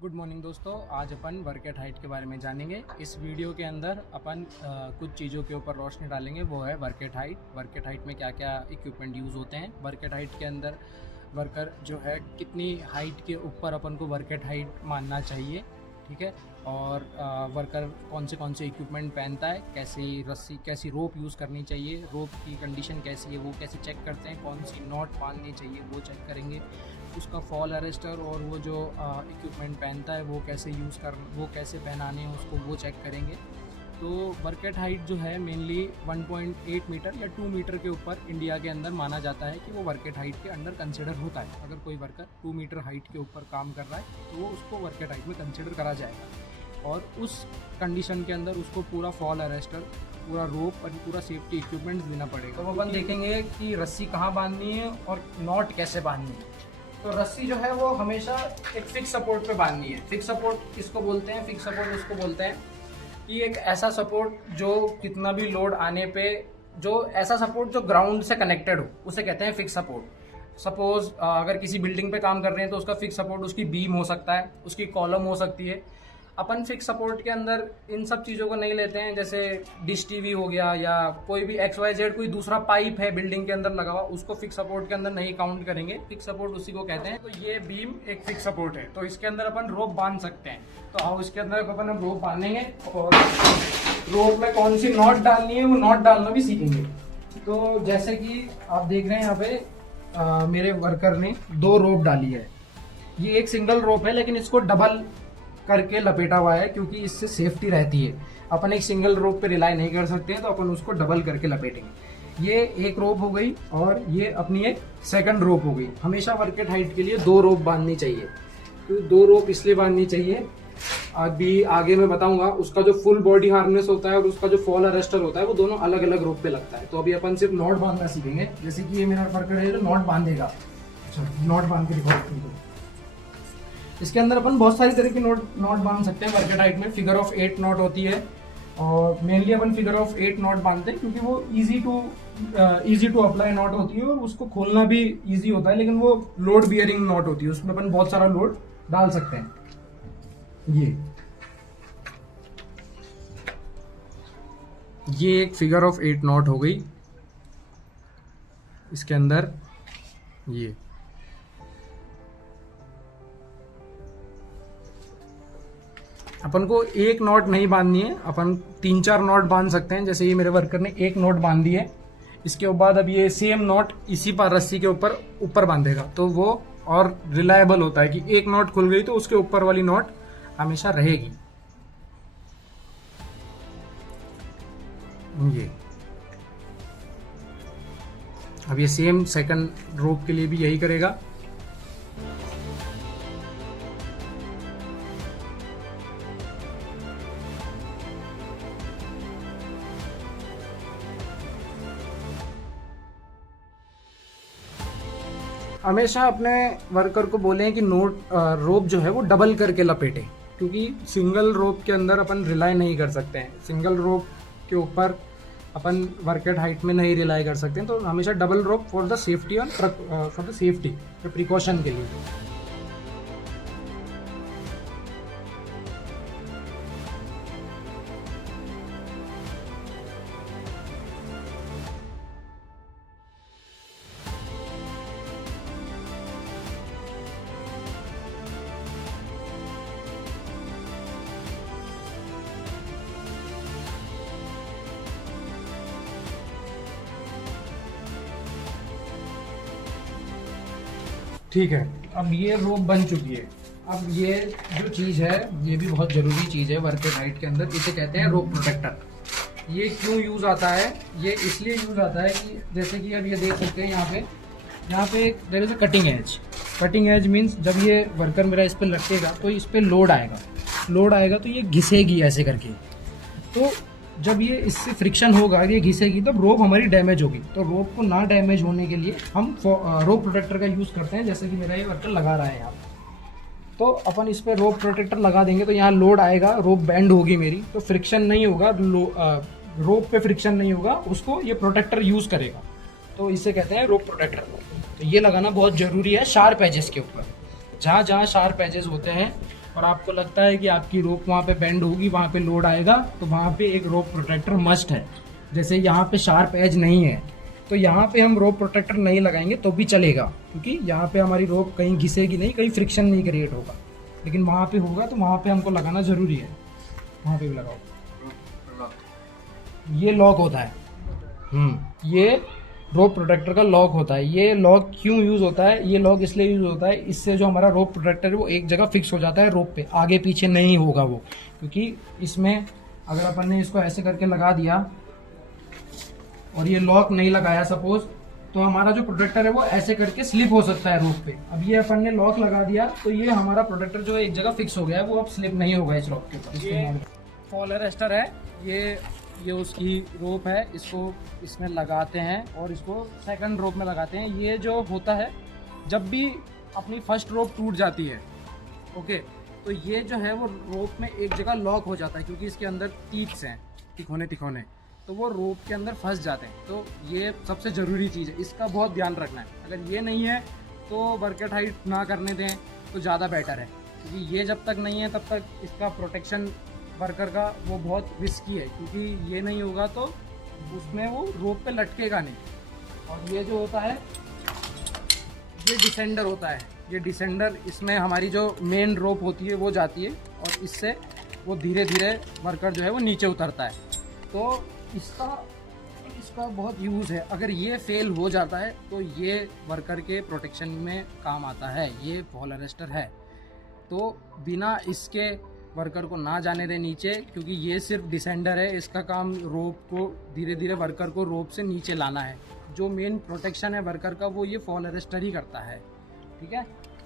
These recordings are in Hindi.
गुड मॉर्निंग दोस्तों। आज अपन वर्क एट हाइट के बारे में जानेंगे। इस वीडियो के अंदर अपन कुछ चीज़ों के ऊपर रोशनी डालेंगे, वो है work at height. Work at height में क्या क्या इक्विपमेंट यूज़ होते हैं, वर्क एट हाइट के अंदर वर्कर जो है कितनी हाइट के ऊपर अपन को वर्क एट हाइट मानना चाहिए, ठीक है। और वर्कर कौन से इक्विपमेंट पहनता है, कैसी रोप यूज़ करनी चाहिए, रोप की कंडीशन कैसी है वो कैसे चेक करते हैं, कौन सी नॉट बांधनी चाहिए वो चेक करेंगे, उसका फॉल अरेस्टर और वो जो इक्विपमेंट पहनता है वो कैसे पहनाने हैं उसको वो चेक करेंगे। तो वर्क एट हाइट जो है मेनली 1.8 मीटर या 2 मीटर के ऊपर इंडिया के अंदर माना जाता है कि वो वर्क एट हाइट के अंडर कंसिडर होता है। अगर कोई वर्कर 2 मीटर हाइट के ऊपर काम कर रहा है तो वो उसको वर्क एट हाइट में कंसिडर करा जाएगा, और उस कंडीशन के अंदर उसको पूरा फॉल अरेस्टर, पूरा रोप और पूरा सेफ्टी इक्विपमेंट्स देना पड़ेगा। तो अपन देखेंगे कि रस्सी कहाँ बांधनी है और नॉट कैसे बांधनी है। तो रस्सी जो है वो हमेशा एक फिक्स सपोर्ट पे बांधनी है। फिक्स सपोर्ट किसको बोलते हैं? फिक्स सपोर्ट उसको बोलते हैं कि एक ऐसा सपोर्ट जो कितना भी लोड आने पे, ऐसा सपोर्ट जो ग्राउंड से कनेक्टेड हो, उसे कहते हैं फिक्स सपोर्ट। सपोज अगर किसी बिल्डिंग पे काम कर रहे हैं तो उसका फिक्स सपोर्ट उसकी बीम हो सकता है, उसकी कॉलम हो सकती है। अपन फिक्स सपोर्ट के अंदर इन सब चीज़ों को नहीं लेते हैं, जैसे डिश टीवी हो गया या कोई भी XYZ कोई दूसरा पाइप है बिल्डिंग के अंदर लगा हुआ, उसको फिक्स सपोर्ट के अंदर नहीं काउंट करेंगे। फिक्स सपोर्ट उसी को कहते हैं। तो ये बीम एक फिक्स सपोर्ट है, तो इसके अंदर अपन रोप बांध सकते हैं। तो आओ इसके अंदर अपन रोप बांधेंगे और रोप में कौन सी नॉट डालनी है वो नॉट डालना भी सीखेंगे। तो जैसे कि आप देख रहे हैं यहाँ पे मेरे वर्कर ने 2 रोप डाली है। ये एक सिंगल रोप है लेकिन इसको डबल करके लपेटा हुआ है क्योंकि इससे सेफ्टी रहती है। अपन एक सिंगल रोप पे रिलाई नहीं कर सकते हैं, तो अपन उसको डबल करके लपेटेंगे। ये एक रोप हो गई और ये अपनी एक सेकंड रोप हो गई। हमेशा वर्क एट हाइट के लिए 2 रोप बांधनी चाहिए। तो 2 रोप इसलिए बांधनी चाहिए, अभी आगे मैं बताऊंगा। उसका जो फुल बॉडी हार्नेस होता है और उसका जो फॉल अरेस्टर होता है वो दोनों अलग अलग रोप पे लगता है। तो अभी अपन सिर्फ नॉट बांधना सीखेंगे। जैसे कि ये मेरा वर्कर है जो नॉट बांधेगा, नॉट बांध के दिखाओ। इसके अंदर अपन बहुत सारी तरह की नॉट बांध सकते हैं। वर्क एट हाइट में फिगर ऑफ 8 नॉट होती है और mainly upon figure of 8 not बांधते हैं क्योंकि वो इजी टू अप्लाई नॉट होती है और उसको खोलना भी इजी होता है, लेकिन वो लोड बियरिंग नॉट होती है, उसमें अपन बहुत सारा लोड डाल सकते हैं। ये एक फिगर ऑफ 8 नॉट हो गई। इसके अंदर ये अपन को एक नॉट नहीं बांधनी है, अपन 3-4 नॉट बांध सकते हैं। जैसे ये मेरे वर्कर ने एक नॉट बांध दी है, इसके बाद अब ये सेम नॉट इसी पर रस्सी के ऊपर बांधेगा, तो वो और रिलायबल होता है कि एक नॉट खुल गई तो उसके ऊपर वाली नॉट हमेशा रहेगी। ये अब ये सेम सेकंड रोप के लिए भी यही करेगा। हमेशा अपने वर्कर को बोलें कि रोप जो है वो डबल करके लपेटे, क्योंकि सिंगल रोप के अंदर अपन रिलाई नहीं कर सकते हैं। सिंगल रोप के ऊपर अपन वर्क एट हाइट में नहीं रिलाई कर सकते हैं। तो हमेशा double rope for the safety और फॉर द सेफ्टी प्रिकॉशन के लिए। ठीक है, अब ये रोप बन चुकी है। अब ये जो चीज़ है ये भी बहुत ज़रूरी चीज़ है वर्क एट हाइट के अंदर, इसे कहते हैं रोप प्रोटेक्टर। ये क्यों यूज़ आता है? ये इसलिए यूज़ आता है कि जैसे कि अब ये देख सकते हैं यहाँ पे there is a cutting edge. Cutting edge means जब ये वर्कर मेरा इस पर लटकेगा तो इस पर लोड आएगा तो ये घिसेगी ऐसे करके। तो जब ये इससे फ्रिक्शन होगा, ये घिसेगी, तब रोप हमारी डैमेज होगी। तो रोप को ना डैमेज होने के लिए हम रोप प्रोटेक्टर का यूज़ करते हैं। जैसे कि मेरा ये वर्कर लगा रहा है यहाँ, तो अपन इस पर रोप प्रोटेक्टर लगा देंगे तो यहाँ लोड आएगा, रोप बैंड होगी मेरी, तो फ्रिक्शन नहीं होगा, रोप पे फ्रिक्शन नहीं होगा, उसको ये प्रोटेक्टर यूज़ करेगा। तो इसे कहते हैं रोप प्रोटेक्टर। तो ये लगाना बहुत ज़रूरी है शार्प एजेस के ऊपर, जहाँ जहाँ शार्प एजेस होते हैं और आपको लगता है कि आपकी रोप वहाँ पे बेंड होगी, वहाँ पे लोड आएगा, तो वहाँ पे एक रोप प्रोटेक्टर मस्ट है। जैसे यहाँ पे शार्प एज नहीं है तो यहाँ पे हम रोप प्रोटेक्टर नहीं लगाएंगे तो भी चलेगा, क्योंकि यहाँ पे हमारी रोप कहीं घिसेगी नहीं, कहीं फ्रिक्शन नहीं क्रिएट होगा। लेकिन वहाँ पे होगा तो वहाँ पे हमको लगाना ज़रूरी है। वहाँ पे भी लगाओ। ये लॉक होता है, ये रोप प्रोटेक्टर का लॉक होता है। ये लॉक क्यों यूज़ होता है? ये लॉक इसलिए यूज़ होता है, इससे जो हमारा रोप प्रोटेक्टर है वो एक जगह फिक्स हो जाता है रोप पे, आगे पीछे नहीं होगा वो। क्योंकि इसमें अगर अपन ने इसको ऐसे करके लगा दिया और ये लॉक नहीं लगाया सपोज, तो हमारा जो प्रोटेक्टर है वो ऐसे करके स्लिप हो सकता है रोप पे। अब ये अपन ने लॉक लगा दिया तो ये हमारा प्रोटेक्टर जो है एक जगह फिक्स हो गया है, वो अब स्लिप नहीं होगा इस लॉक के ऊपर। ये फॉल अरेस्टर है, ये उसकी रोप है, इसको इसमें लगाते हैं और इसको सेकंड रोप में लगाते हैं। ये जो होता है, जब भी अपनी फर्स्ट रोप टूट जाती है, ओके, तो ये जो है वो रोप में एक जगह लॉक हो जाता है, क्योंकि इसके अंदर टीथ्स हैं तिकोने, तो वो रोप के अंदर फंस जाते हैं। तो ये सबसे ज़रूरी चीज़ है, इसका बहुत ध्यान रखना है। अगर ये नहीं है तो वर्केट हाइट ना करने दें तो ज़्यादा बेटर है, क्योंकि ये जब तक नहीं है तब तक इसका प्रोटेक्शन वर्कर का वो बहुत रिस्की है, क्योंकि ये नहीं होगा तो उसमें वो रोप पे लटकेगा नहीं। और ये जो होता है, ये डिसेंडर होता है। ये डिसेंडर, इसमें हमारी जो मेन रोप होती है वो जाती है और इससे वो धीरे धीरे वर्कर जो है वो नीचे उतरता है। तो इसका बहुत यूज़ है। अगर ये फेल हो जाता है तो ये वर्कर के प्रोटेक्शन में काम आता है। ये फॉल अरेस्टर है, तो बिना इसके वर्कर को ना जाने दें नीचे, क्योंकि ये सिर्फ डिसेंडर है। इसका काम रोप को धीरे धीरे वर्कर को रोप से नीचे लाना है। जो मेन प्रोटेक्शन है वर्कर का वो ये फॉल अरेस्टर ही करता है, ठीक है।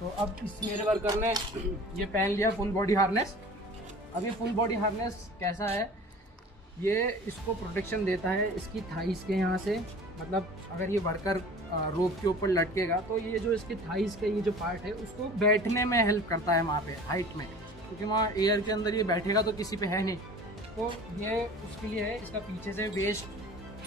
तो अब इस मेरे वर्कर ने ये पहन लिया फुल बॉडी हार्नेस। अब ये फुल बॉडी हार्नेस कैसा है, ये इसको प्रोटेक्शन देता है इसकी थाइस के यहाँ से। मतलब अगर ये वर्कर रोप के ऊपर लटकेगा तो ये जो इसके थाइस का ये जो पार्ट है उसको बैठने में हेल्प करता है वहाँ पे हाइट में, क्योंकि वहाँ एयर के अंदर ये बैठेगा तो किसी पे है नहीं, तो ये उसके लिए है। इसका पीछे से वेस्ट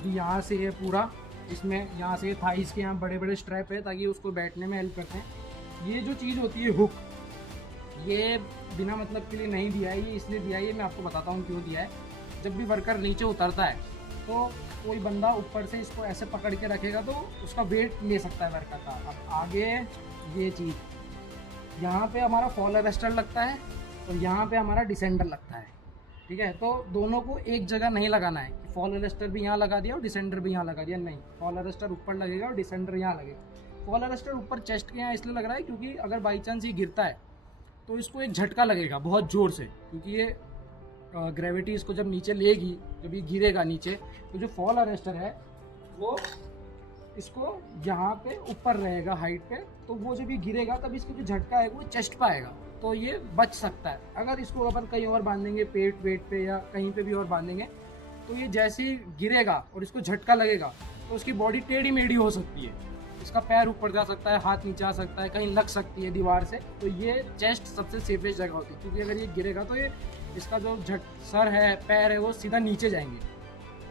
भी यहाँ से है पूरा, इसमें यहाँ से थाइस के यहाँ बड़े बड़े स्ट्रैप है ताकि उसको बैठने में हेल्प करते हैं। ये जो चीज़ होती है हुक, ये बिना मतलब के लिए नहीं दिया है, ये इसलिए दिया है, ये मैं आपको बताता हूँ क्यों दिया है। जब भी वर्कर नीचे उतरता है तो कोई बंदा ऊपर से इसको ऐसे पकड़ के रखेगा तो उसका वेट ले सकता है वर्कर का। अब आगे ये चीज़, यहाँ पे हमारा फॉल अरेस्टर लगता है और यहाँ पे हमारा डिसेंडर लगता है, ठीक है। तो दोनों को एक जगह नहीं लगाना है कि फॉल अरेस्टर भी यहाँ लगा दिया और डिसेंडर भी यहाँ लगा दिया, नहीं। फॉल अरेस्टर ऊपर लगेगा और डिसेंडर यहाँ लगेगा। फॉल अरेस्टर ऊपर चेस्ट के यहाँ इसलिए लग रहा है क्योंकि अगर बाई चांस ये गिरता है तो इसको एक झटका लगेगा बहुत ज़ोर से, क्योंकि ये ग्रेविटी इसको जब नीचे लेगी, जब ये गिरेगा नीचे, तो जो फॉल अरेस्टर है वो इसको यहाँ पे ऊपर रहेगा हाइट पे, तो वो जब ये गिरेगा तब इसका जो झटका है वो चेस्ट पे आएगा, तो ये बच सकता है। अगर इसको अपन कहीं और बांधेंगे, पेट वेट पे या कहीं पे भी और बांधेंगे, तो ये जैसे ही गिरेगा और इसको झटका लगेगा तो उसकी बॉडी टेढ़ी मेढ़ी हो सकती है, इसका पैर ऊपर जा सकता है, हाथ नीचे आ सकता है, कहीं लग सकती है दीवार से। तो ये चेस्ट सबसे सेफेस्ट जगह होती है, क्योंकि अगर ये गिरेगा तो ये इसका जो सर है, पैर है, वो सीधा नीचे जाएंगे,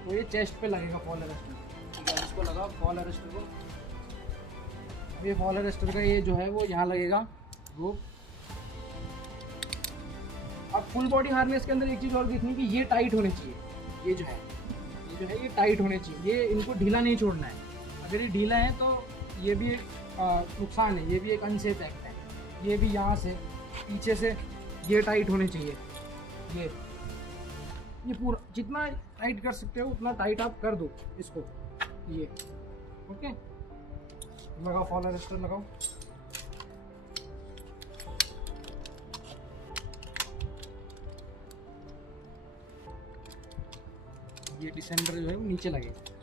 तो ये चेस्ट पे लगेगा फॉल अरेस्टर। इसको लगाओ फॉल अरेस्टर को। अब ये फॉल अरेस्टर का ये जो है वो यहाँ लगेगा वो। अब फुल बॉडी हार्नेस के अंदर एक चीज़ और देखनी कि ये टाइट होने चाहिए। ये जो है ये टाइट होने चाहिए, ये इनको ढीला नहीं छोड़ना है। अगर ये ढीला है तो ये भी नुकसान है, ये भी एक अनसेफ एक्ट है। ये भी यहाँ से पीछे से ये टाइट होने चाहिए। ये पूरा जितना टाइट कर सकते हो उतना टाइट आप कर दो इसको, ये ओके। लगाओ फॉल अरेस्टर लगाओ। ये डिसेंडर जो है वो नीचे लगेगा,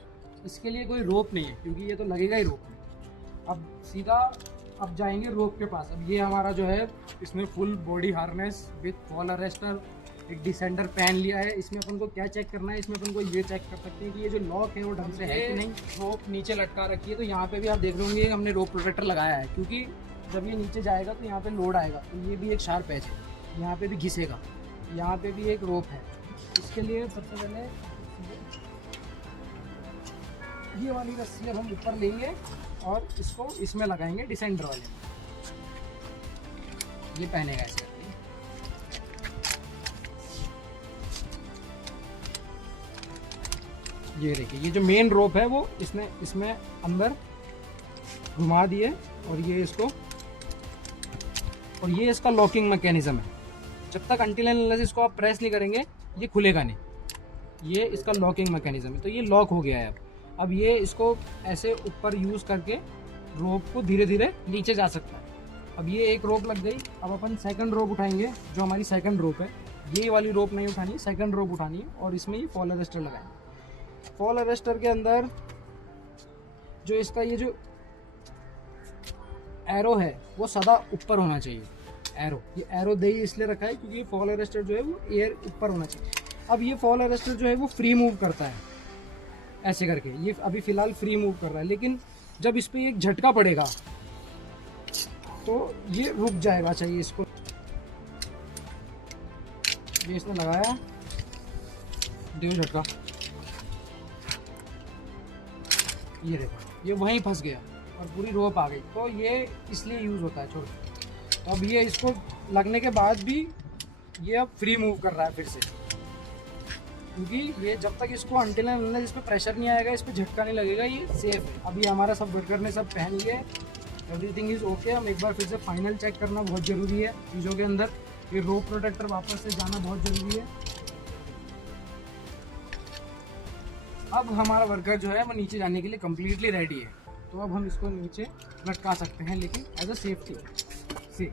इसके लिए कोई रोप नहीं है क्योंकि ये तो लगेगा ही रोप में। अब सीधा अब जाएंगे रोप के पास। अब ये हमारा जो है इसमें full body harness with fall arrester, एक डिसेंडर पहन लिया है। इसमें अपन को क्या चेक करना है, इसमें अपन को ये चेक कर सकते हैं कि ये जो लॉक है वो ढंग से है कि नहीं। रोप नीचे लटका रखी है, तो यहाँ पे भी आप देख रहे हमने रोप प्रोटेक्टर लगाया है, क्योंकि जब ये नीचे जाएगा तो यहाँ पे लोड आएगा, तो ये भी एक शार्प एज है, यहाँ पे भी घिसेगा। यहाँ पे भी एक रोप है। इसके लिए सबसे पहले ये वाली रस्सी अब हम ऊपर लेंगे और इसको इसमें लगाएंगे डिसेंडर वाले में। ये पहनेगा ऐसे, ये देखिए, ये जो मेन रोप है वो इसमें अंदर घुमा दिए, और ये इसको, और ये इसका लॉकिंग मैकेनिज्म है। जब तक अंटिल एंड अनलेस इसको आप प्रेस नहीं करेंगे ये खुलेगा नहीं। ये इसका लॉकिंग मैकेनिज्म है, तो ये लॉक हो गया है। अब ये इसको ऐसे ऊपर यूज़ करके रोप को धीरे धीरे नीचे जा सकता है। अब ये एक रोप लग गई, अब अपन सेकंड रोप उठाएंगे, जो हमारी सेकंड रोप है। ये वाली रोप नहीं उठानी, सेकंड रोप उठानी है, और इसमें ये फॉल अरेस्टर लगाएंगे। फॉल अरेस्टर के अंदर जो इसका ये जो एरो है वो सदा ऊपर होना चाहिए। एरो, ये एरो दे इसलिए रखा है क्योंकि फॉल अरेस्टर जो है वो एयर ऊपर होना चाहिए। अब ये फॉल अरेस्टर जो है वो फ्री मूव करता है ऐसे करके, ये अभी फिलहाल फ्री मूव कर रहा है, लेकिन जब इस पर एक झटका पड़ेगा तो ये रुक जाएगा। चाहिए इसको, ये इसने लगाया, दो झटका, ये देखो ये वहीं फंस गया और पूरी रोप आ गई। तो ये इसलिए यूज़ होता है। छोड़, तो अब ये इसको लगने के बाद भी ये अब फ्री मूव कर रहा है फिर से, क्योंकि ये जब तक इसको अंटिल एंड अनलेस इस पर प्रेशर नहीं आएगा, इस पर झटका नहीं लगेगा, ये सेफ है। अभी हमारा सब वर्कर ने सब पहन लिए, एवरीथिंग इज़ ओके। हम एक बार फिर से फाइनल चेक करना बहुत ज़रूरी है चीज़ों के अंदर। ये रोप प्रोटेक्टर वापस से जाना बहुत ज़रूरी है। अब हमारा वर्कर जो है वो नीचे जाने के लिए कम्प्लीटली रेडी है, तो अब हम इसको नीचे लटका सकते हैं, लेकिन एज अ सेफ्टी से।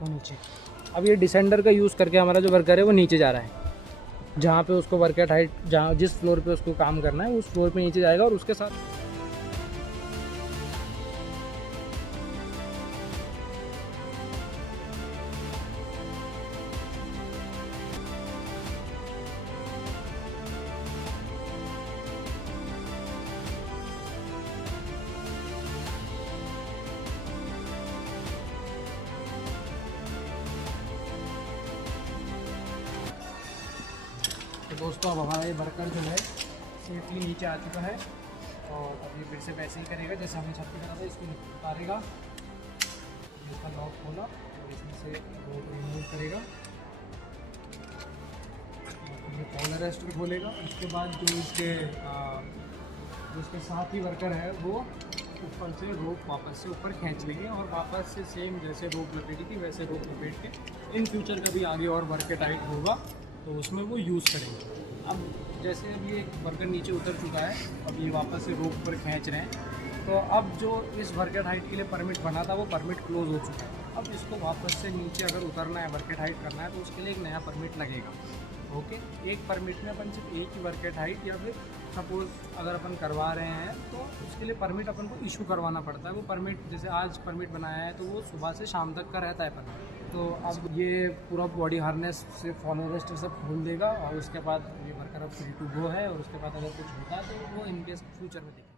नीचे अब ये डिसेंडर का यूज़ करके हमारा जो वर्कर है वो नीचे जा रहा है। जहाँ पे उसको वर्कर हाइट, जहाँ जिस फ्लोर पे उसको काम करना है उस फ्लोर पे नीचे जाएगा, और उसके साथ दोस्तों अब हमारा ये वर्कर जो है सेफली नीचे आ चुका है, और अब ये फिर से वैसे ही करेगा जैसे हमने छत पे करा था। इसको उतारेगा, इसका लॉक खोला और इसमें से रोप रिमूव करेगा, और ये फॉल अरेस्टर खोलेगा। उसके बाद जो उसके साथ ही वर्कर है वो ऊपर से रोप वापस से ऊपर खींच लेंगे, और वापस से सेम जैसे रोप लपेटी थी वैसे रोप लपेट के इन फ्यूचर कभी आगे और वर्कर टाइट होगा तो उसमें वो यूज़ करेंगे। अब जैसे अब ये वर्कर नीचे उतर चुका है, अब ये वापस से रोप पर खींच रहे हैं, तो अब जो इस वर्कर हाइट के लिए परमिट बना था वो परमिट क्लोज हो चुका है। अब इसको वापस से नीचे अगर उतरना है, वर्कर हाइट करना है, तो उसके लिए एक नया परमिट लगेगा। ओके, एक परमिट में अपन सिर्फ एक ही वर्कर हाइट, या फिर सपोज़ अगर अपन करवा रहे हैं तो उसके लिए परमिट अपन को इशू करवाना पड़ता है। वो परमिट जैसे आज परमिट बनाया है तो वो सुबह से शाम तक का रहता है परमिट। तो अब ये पूरा बॉडी हार्नेस से फॉल अरेस्टर सब खोल देगा, और उसके बाद ये वर्कर अब फ्री टू गो है, और उसके बाद अगर कुछ होता है तो वो इन केस फ्यूचर में देखेगा।